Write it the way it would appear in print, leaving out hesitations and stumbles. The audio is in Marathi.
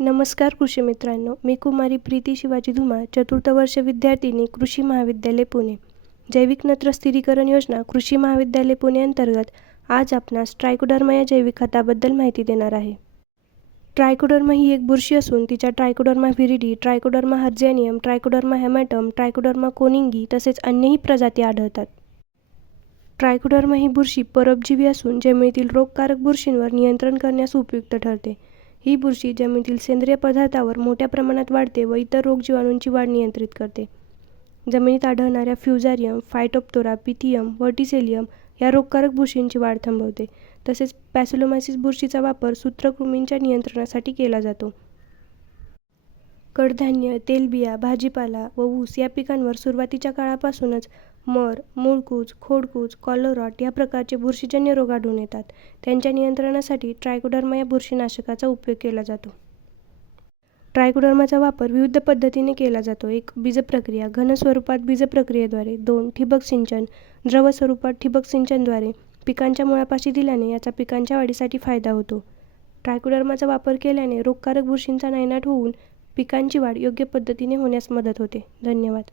नमस्कार कृषी मित्रांनो, मी कुमारी प्रीती शिवाजी धुमाळ, चतुर्थ वर्ष विद्यार्थिनी, कृषी महाविद्यालय पुणे. जैविक नत्र स्थिरीकरण योजना कृषी महाविद्यालय पुणे अंतर्गत आज आपणास ट्रायकोडर्मा या जैविक खताबद्दल माहिती देणार आहे. ट्रायकोडर्मा ही एक बुरशी असून तिच्या ट्रायकोडर्मा व्हिरिडी, ट्रायकोडर्मा हर्जेनियम, ट्रायकोडर्मा हेमॅटम, ट्रायकोडर्मा कोनिंगी तसेच अन्यही प्रजाती आढळतात. ट्रायकोडर्मा ही बुरशी परोपजीवी असून जमिनीतील रोगकारक बुरशींवर नियंत्रण करण्यास उपयुक्त ठरते. ही बुरशी जमिनीतील सेंद्रिय पदार्थावर मोठ्या प्रमाणात वाढते व इतर रोगजीवाणूंची वाढ नियंत्रित करते. जमिनीत आढळणाऱ्या फ्युजारियम, फायटोप्थोरा, पिथियम, व्हर्टिसेलियम या रोगकारक बुरशींची वाढ थांबवते. तसेच पॅसिलोमायसिस बुरशीचा वापर सूत्रकृमींच्या नियंत्रणासाठी केला जातो. कडधान्य, तेलबिया, भाजीपाला व ऊस या पिकांवर सुरुवातीच्या काळापासूनच मर, मूळकूज, खोडकूज, कॉलरॉट या प्रकारचे बुरशीजन्य रोग आढळून येतात. त्यांच्या नियंत्रणासाठी ट्रायकोडर्मा या बुरशीनाशकाचा उपयोग केला जातो. ट्रायकोडर्माचा वापर विविध पद्धतीने केला जातो. 1. बीजप्रक्रिया. घन स्वरूपात बीजप्रक्रियेद्वारे. 2. ठिबक सिंचन. द्रव स्वरूपात ठिबक सिंचनद्वारे पिकांच्या मुळापाशी दिल्याने याचा पिकांच्या वाढीसाठी फायदा होतो. ट्रायकोडर्माचा वापर केल्याने रोगकारक बुरशींचा नायनाट होऊन पिकांची वाढ योग्य पद्धतीने होण्यास मदत होते. धन्यवाद.